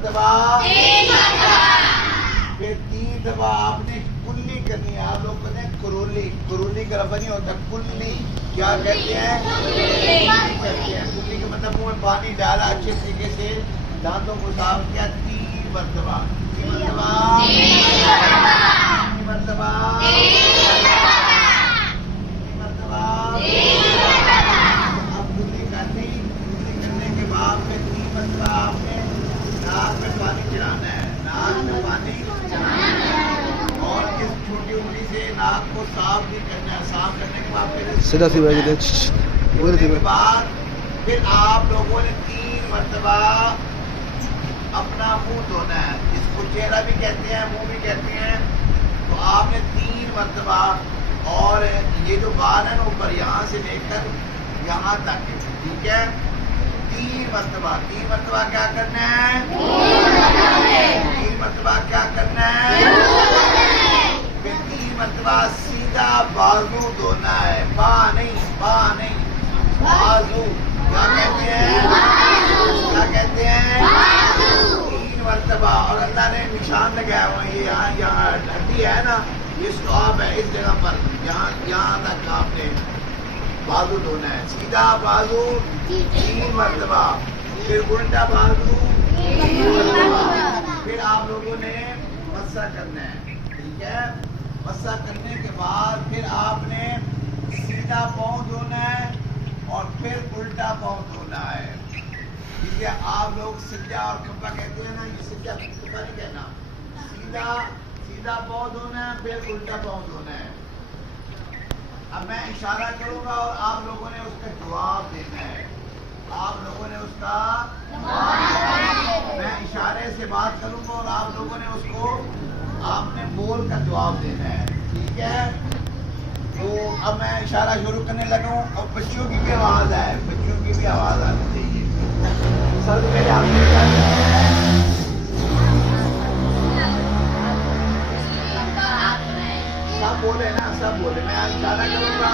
مرتبہ پھر 3 دفعہ آپ نے کلی کرنی ہے. آپ لوگ کہتے ہیں کرولی, کرولی کا لفظ نہیں ہوتا, کلی. کیا کہتے ہیں؟ کلی کہتے ہیں. کلی کا مطلب منہ میں پانی ڈالا, اچھے طریقے سے دانتوں کو صاف کیا 3 مرتبہ. 3 مرتبہ, 3 مرتبہ, 3 مرتبہ. اب کلی کرنے کے بعد پھر 3 مرتبہ آپ نے ناک میں پانی چڑھانا ہے. ناک میں پانی چڑھانا ہے اور اس چھوٹی انگلی سے ناک کو صاف بھی کرنا ہے. صاف کرنے کے بعد پھر آپ لوگوں نے 3 مرتبہ اپنا منہ دھونا ہے. اس کو چہرہ بھی کہتے ہیں, منہ بھی کہتے ہیں. تو آپ نے 3 مرتبہ, اور یہ جو بال ہے نا اوپر یہاں سے لے کر یہاں تک, ٹھیک ہے, 3 مرتبہ. 3 مرتبہ کیا کرنا ہے؟ 3 مرتبہ کیا کرنا ہے؟ پھر 3 مرتبہ سیدھا بازو دھونا ہے. با نہیں, بازو. کیا کہتے ہیں؟ کیا کہتے ہیں؟ 3 مرتبہ. اور اللہ نے نشان لگایا ہوا ہے, یہاں ہڈی ہے نا, یہ اسٹاپ ہے اس جگہ پر, یہاں تک آپ نے بازو دھونا ہے. سیدھا بازو 3 مرتبہ, پھر الٹا بازو 3 مرتبہ. پھر آپ لوگوں نے مسح کرنا ہے, ٹھیک ہے. مسح کرنے کے بعد پھر آپ نے سیدھا پاؤں دھونا ہے اور پھر الٹا پاؤں دھونا ہے. ٹھیک ہے. آپ لوگ سجدہ اور کھپا کہتے ہیں نا, یہ سجدہ کھپا نہیں کہنا. سیدھا پاؤں دھونا ہے, پھر الٹا پاؤں دھونا ہے. اب میں اشارہ کروں گا اور آپ لوگوں نے اس کا جواب دینا ہے. آپ لوگوں نے اس کا میں اشارے سے بات کروں گا اور آپ لوگوں نے اس کو آپ نے بول کر جواب دینا ہے. ٹھیک ہے. تو اب میں اشارہ شروع کرنے لگا ہوں. اور بچیوں کی بھی آواز ہے, بچیوں کی بھی آواز آنی چاہیے. سب سے پہلے آپ نے سب بولے نا, سب بولے. میں اشارہ کروں گا,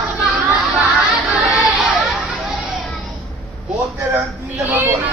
بولتے رہے 3 دفعہ بولے.